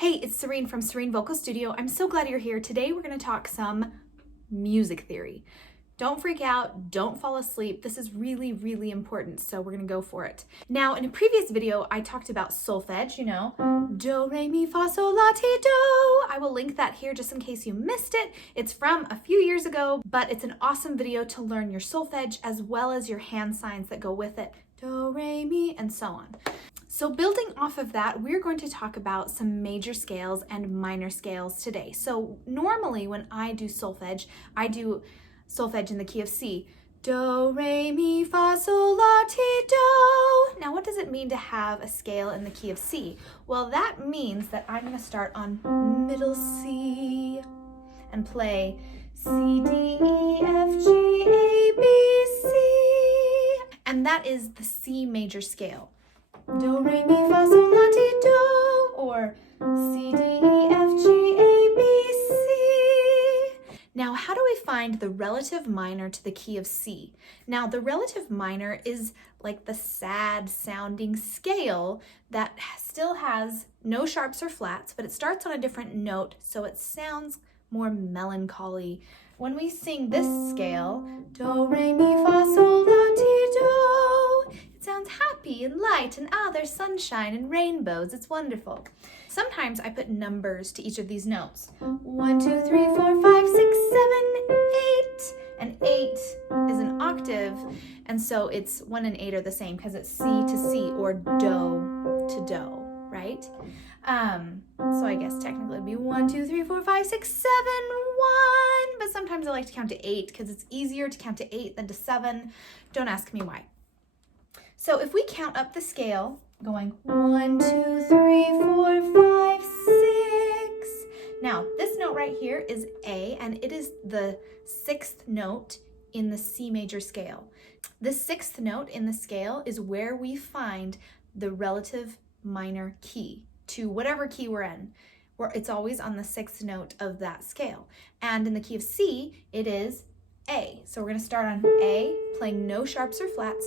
Hey, it's Serene from Serene Vocal Studio. I'm so glad you're here. Today we're going to talk some music theory. Don't freak out, don't fall asleep. This is really, really important, so we're going to go for it. Now, in a previous video, I talked about solfege, do, re, mi, fa, sol, la, ti, do. I will link that here just in case you missed it. It's from a few years ago, but it's an awesome video to learn your solfege as well as your hand signs that go with it. Do, re, mi, and so on. So building off of that, we're going to talk about some major scales and minor scales today. So normally when I do solfege in the key of C. Do, re, mi, fa, sol, la, ti, do. Now what does it mean to have a scale in the key of C? Well, that means that I'm going to start on middle C and play C, D, E, F, G, A, B, C. And that is the C major scale. Do, re, mi, fa, sol, la, ti, do, or C, D, E, F, G, A, B, C. Now, how do we find the relative minor to the key of C? Now, the relative minor is like the sad sounding scale that still has no sharps or flats, but it starts on a different note, so it sounds more melancholy. When we sing this scale, do, re, mi, fa, sol, la, ti, do, it sounds happy and light and there's sunshine and rainbows. It's wonderful. Sometimes I put numbers to each of these notes. 1, 2, 3, 4, 5, 6, 7, 8. And 8 is an octave, and so it's 1 and 8 are the same because it's C to C or do to do, right? So I guess technically it'd be 1, 2, 3, 4, 5, 6, 7, 1. But sometimes I like to count to 8 because it's easier to count to 8 than to 7. Don't ask me why. So if we count up the scale, going 1, 2, 3, 4, 5, 6. Now, this note right here is A, and it is the 6th note in the C major scale. The 6th note in the scale is where we find the relative minor key to whatever key we're in. It's always on the 6th note of that scale. And in the key of C, it is A. So we're going to start on A, playing no sharps or flats.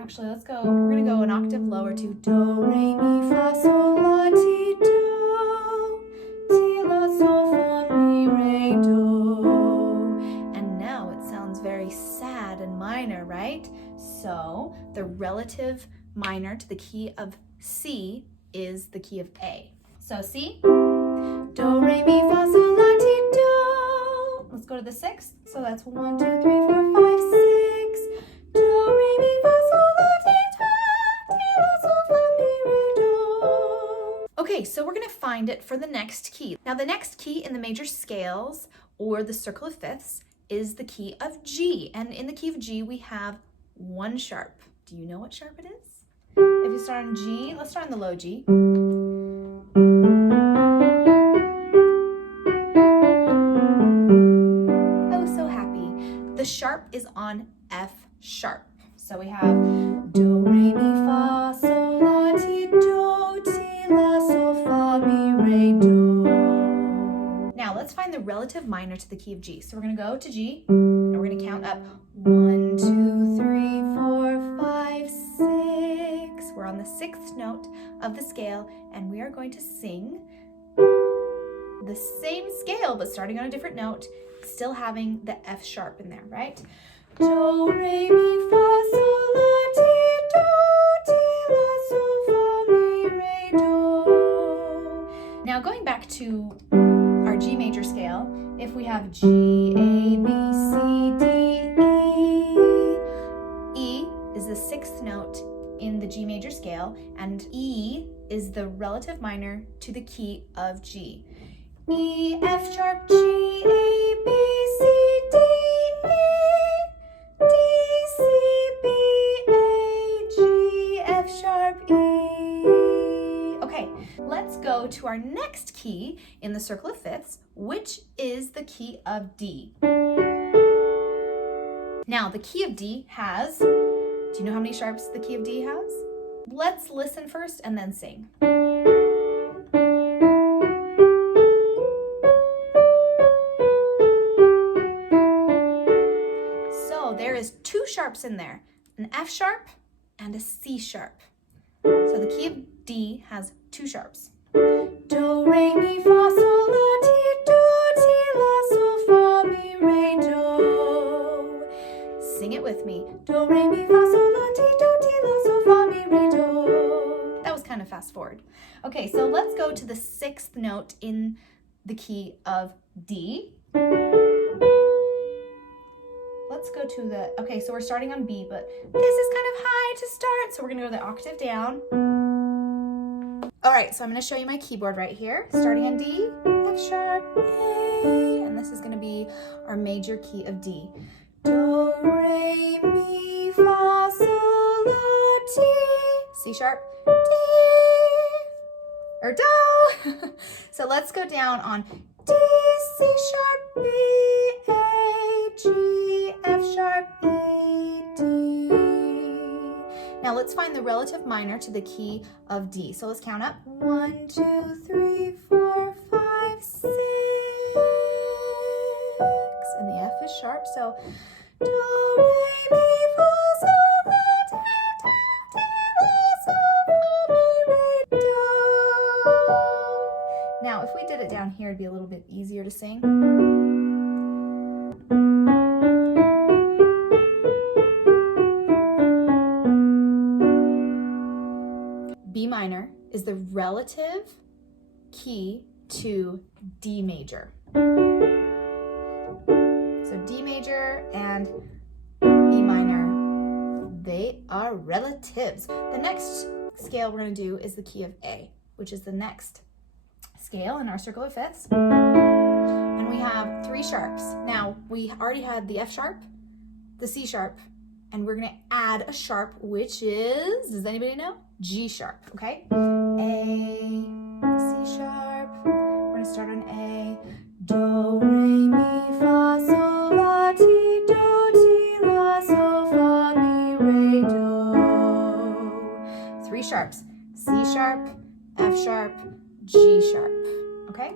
Actually, we're going to go an octave lower to do, re, mi, fa, sol, la, ti, do, ti, la, sol, fa, mi, re, do. And now it sounds very sad and minor, right? So the relative minor to the key of C is the key of A. So C, do, re, mi, fa, sol, la, ti, do. Let's go to the 6th. So that's 1, 2, 3, 4, 5, 6. Do, re, mi, fa, sol, la, ti, do, ti, la, sol, fa, mi, re, do. Okay, so we're going to find it for the next key. Now, the next key in the major scales, or the circle of fifths, is the key of G. And in the key of G, we have 1 sharp. Do you know what sharp it is? If you start on G, let's start on the low G. Oh, so happy. The sharp is on F sharp. So we have do, re, mi, fa, sol, la, ti, do, ti, la, sol, fa, mi, re, do. Now let's find the relative minor to the key of G. So we're going to go to G, and we're going to count up 1, 2, 3, 4, 5, 6. We're on the 6th note of the scale, and we are going to sing the same scale, but starting on a different note, still having the F sharp in there, right? Do, re, mi, fa, sol, la, ti, do, ti, la, sol, fa, mi, re, do. Now going back to our G major scale, if we have G, A, B, C, D, E. E is the 6th note in the G major scale, and E is the relative minor to the key of G. E, F sharp, G, A, B, C, D, E. D, C, B, A, G, F sharp, E. Okay, let's go to our next key in the circle of fifths, which is the key of D. Now, the key of D has, do you know how many sharps the key of D has? Let's listen first and then sing. There is 2 sharps in there, an F sharp and a C sharp. So the key of D has 2 sharps. Do, let's go to the 6th note in the key of D. Let's go to the, okay, so we're starting on B, but this is kind of high to start, so we're gonna go the octave down. All right, so I'm gonna show you my keyboard right here. Starting on D, F sharp, A, and this is gonna be our major key of D. Do, re, mi, fa, sol, la, ti. C sharp, D, or do. So let's go down on D, C sharp, B, A, G, F sharp, E, D. Now let's find the relative minor to the key of D. So let's count up. 1, 2, 3, 4, 5, 6. And the F is sharp, so do, re, mi, fa, sol, la, ti, do, ti, la, sol, fa, mi, re, do. Now, if we did it down here, it'd be a little bit easier to sing. B minor is the relative key to D major. So D major and B minor, they are relatives. The next scale we're going to do is the key of A, which is the next scale in our circle of fifths. And we have 3 sharps. Now, we already had the F sharp, the C sharp, and we're going to add a sharp, which is, does anybody know? G sharp, okay? A, C sharp, we're going to start on A. Do, re, mi, fa, sol, la, ti, do, ti, la, sol, fa, mi, re, do. 3 sharps, C sharp, F sharp, G sharp, okay?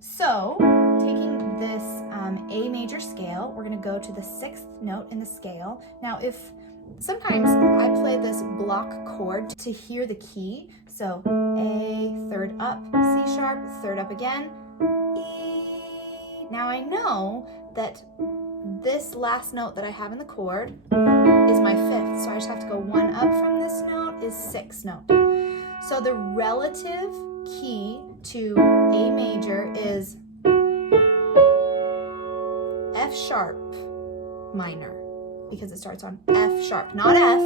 So, taking this A major scale, we're gonna go to the 6th note in the scale. Now, sometimes I play this block chord to hear the key. So, A, 3rd up, C sharp, 3rd up again, E. Now I know that this last note that I have in the chord is my 5th, so I just have to go 1 up from this note is 6th note. So the relative key to A major is F sharp minor, because it starts on F sharp, not F.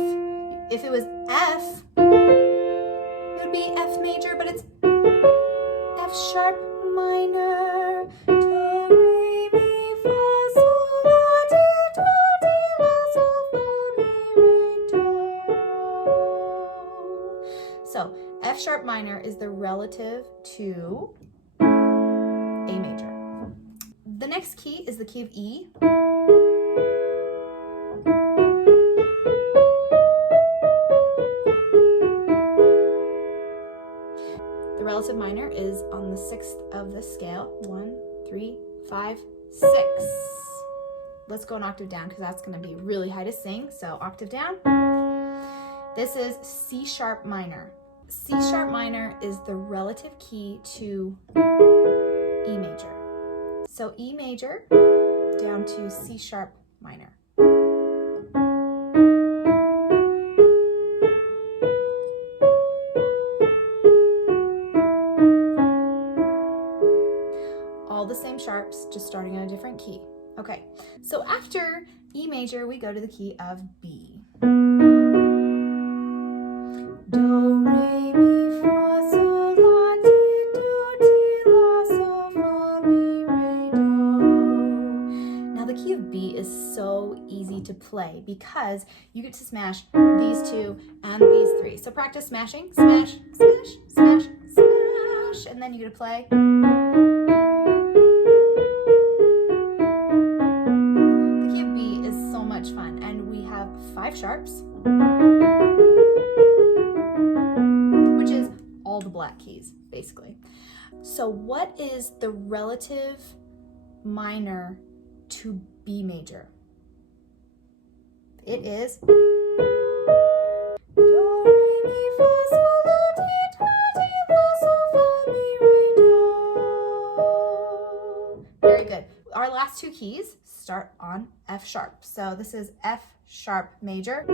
If it was F, it would be F major, but it's F sharp minor. Do, re, mi, fa, sol, la, ti, do, ti, la, sol, fa, mi, re, do. So F sharp minor is the relative to A major. The next key is the key of E. The relative minor is on the 6th of the scale. 1, 3, 5, 6. Let's go an octave down because that's going to be really high to sing. So octave down. This is C sharp minor. C sharp minor is the relative key to E major. So E major down to C sharp minor. All the same sharps, just starting on a different key. Okay, so after E major, we go to the key of B. Do, re, mi, fa, sol, la, ti, do, ti, la, sol, fa, mi, re, do. Now the key of B is so easy to play because you get to smash these 2 and these 3. So practice smashing, smash, smash, smash, smash, and then you get to play. The key of B is so much fun, and we have 5 sharps, which is all the black keys, basically. So what is the relative minor to B major? It is Do, re, mi, fa, sol, la, ti, do, ti, la, sol, fa, mi, re, do. Very good. Our last 2 keys start on F sharp. So this is F sharp major.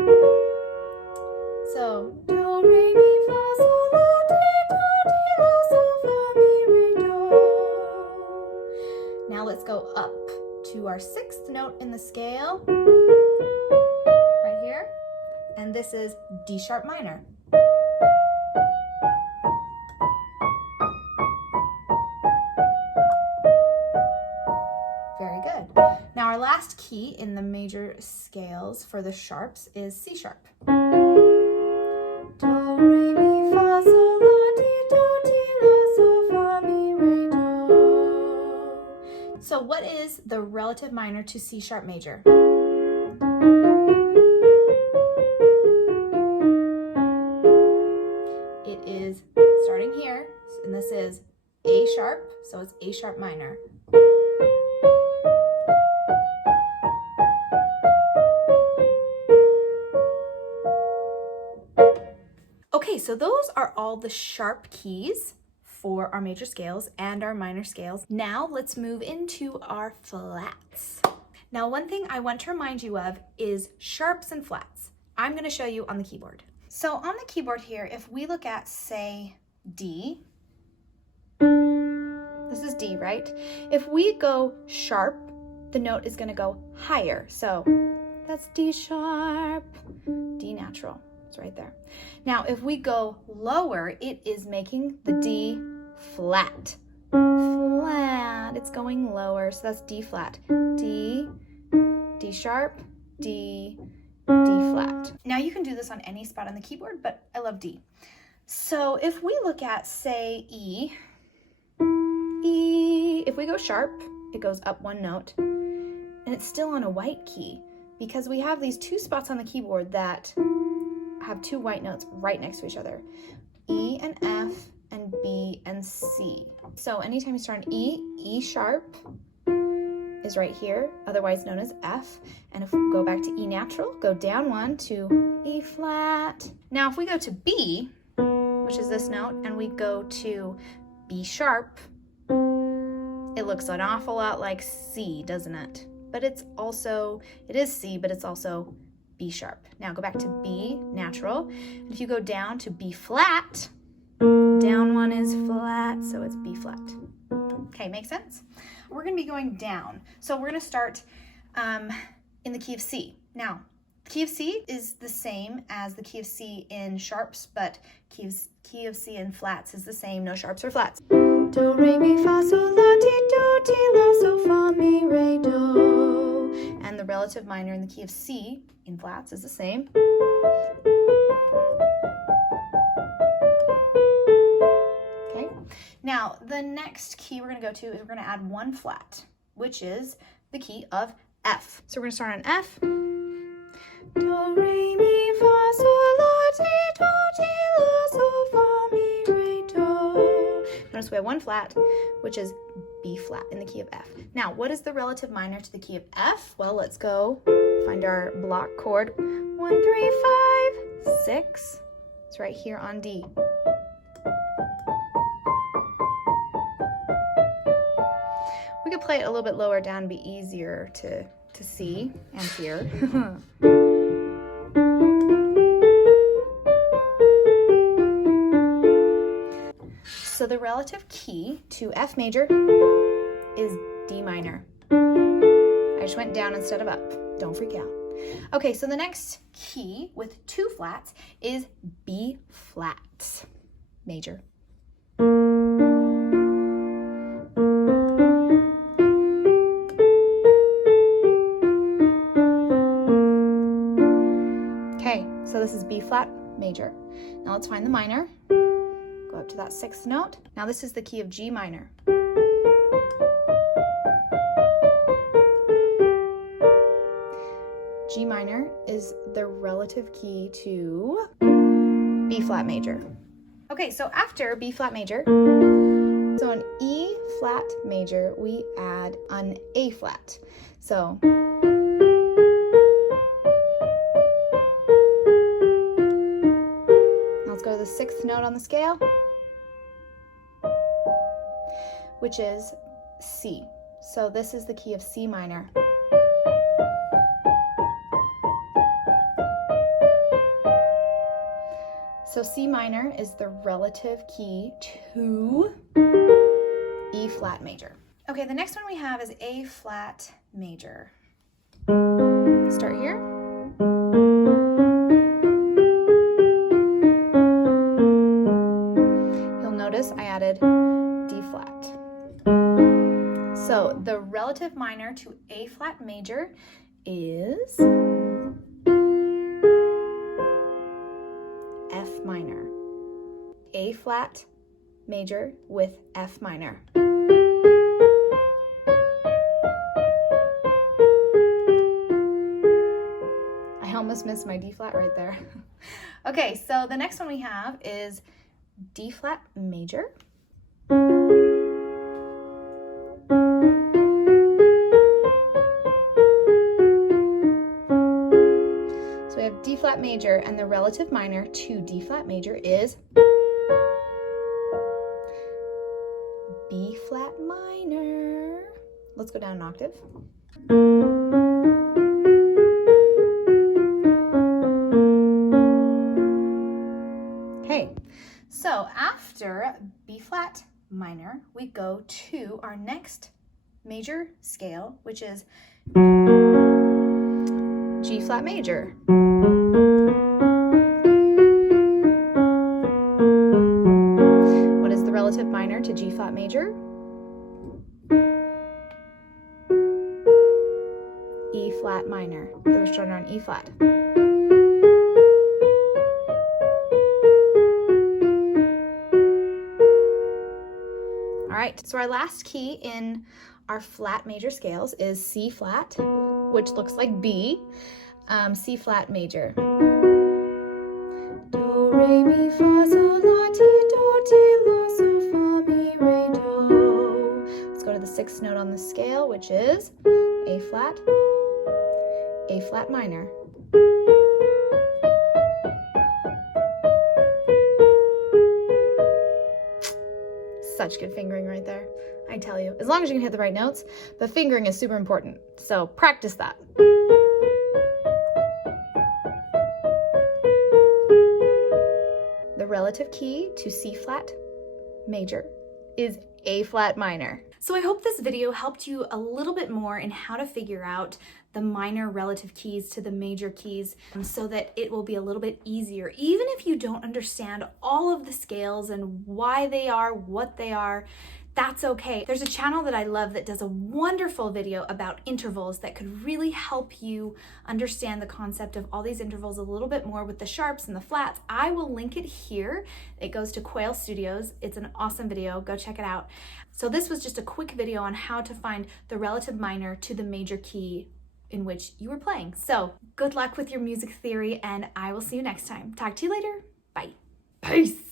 So do, re, mi, fa, sol, la, ti, do, ti, la, sol, to our 6th note in the scale, right here, and this is D sharp minor. Very good. Now our last key in the major scales for the sharps is C sharp. Do, re, mi, fa, sol, la, ti, do, ti, la, sol, fa, mi, re, do. So what is the relative minor to C sharp major? It is starting here, and this is A sharp, so it's A sharp minor. Okay, so those are all the sharp keys for our major scales and our minor scales. Now let's move into our flats. Now, one thing I want to remind you of is sharps and flats. I'm going to show you on the keyboard. So on the keyboard here, if we look at, say, D, this is D, right? If we go sharp, the note is going to go higher. So that's D sharp, D natural. It's right there. Now, if we go lower, it is making the D flat. Flat. It's going lower, so that's D flat. D, D sharp, D, D flat. Now you can do this on any spot on the keyboard, but I love D. So if we look at, say, E, if we go sharp, it goes up one note, and it's still on a white key because we have these two spots on the keyboard that have two white notes right next to each other. E and F and B and C. So anytime you start an E, E sharp is right here, otherwise known as F. And if we go back to E natural, go down one to E flat. Now if we go to B, which is this note, and we go to B sharp, it looks an awful lot like C, doesn't it? But it is C, but it's also B sharp. Now go back to B natural. And if you go down to B flat, down one is flat, so it's B flat. Okay, makes sense? We're going to be going down. So we're going to start in the key of C. Now, the key of C is the same as the key of C in sharps, but key of C in flats is the same, no sharps or flats. Do, re, mi, fa, sol, la, ti, do, ti, la, sol, fa, mi, re, do. And the relative minor in the key of C in flats is the same. Okay. Now, the next key we're going to go to is we're going to add one flat, which is the key of F. So we're going to start on F. Do, re, mi, fa, sol, la, ti, do, ti, la, sol, fa, mi, re, do. Notice we have one flat, which is B flat in the key of F. Now, what is the relative minor to the key of F? Well, let's go find our block chord. 1, 3, 5, 6. It's right here on D. We could play it a little bit lower down, be easier to see and hear. So the relative key to F major is D minor. I just went down instead of up. Don't freak out. Okay, so the next key with two flats is B flat major. Okay, so this is B flat major. Now let's find the minor. Go up to that 6th note. Now this is the key of G minor. G minor is the relative key to B flat major. Okay, so after B flat major, so an E flat major, we add an A flat. So let's go to the 6th note on the scale, which is C. So this is the key of C minor. So C minor is the relative key to E flat major. Okay, the next one we have is A flat major. Start here. You'll notice I added D flat. So the relative minor to A flat major is F minor. A flat major with F minor. I almost missed my D flat right there. Okay, so the next one we have is D flat major. So we have D flat major, and the relative minor to D flat major is B flat minor. Let's go down an octave. Okay, so after B flat minor, we go to our next major scale, which is G flat major. What is the relative minor to G flat major? E flat minor, because we're starting on E flat. All right, so our last key in our flat major scales is C flat, which looks like B, C flat major. Do, re, mi, fa, sol, la, ti, do, ti, la, sol, fa, mi, re, do. Let's go to the sixth note on the scale, which is A flat minor. Such good fingering right there, I tell you. As long as you can hit the right notes, but fingering is super important, so practice that. The relative key to C flat major is A flat minor. So I hope this video helped you a little bit more in how to figure out the minor relative keys to the major keys so that it will be a little bit easier. Even if you don't understand all of the scales and why they are, what they are, that's okay. There's a channel that I love that does a wonderful video about intervals that could really help you understand the concept of all these intervals a little bit more with the sharps and the flats. I will link it here. It goes to Quail Studios. It's an awesome video. Go check it out. So this was just a quick video on how to find the relative minor to the major key in which you were playing. So good luck with your music theory, and I will see you next time. Talk to you later. Bye. Peace.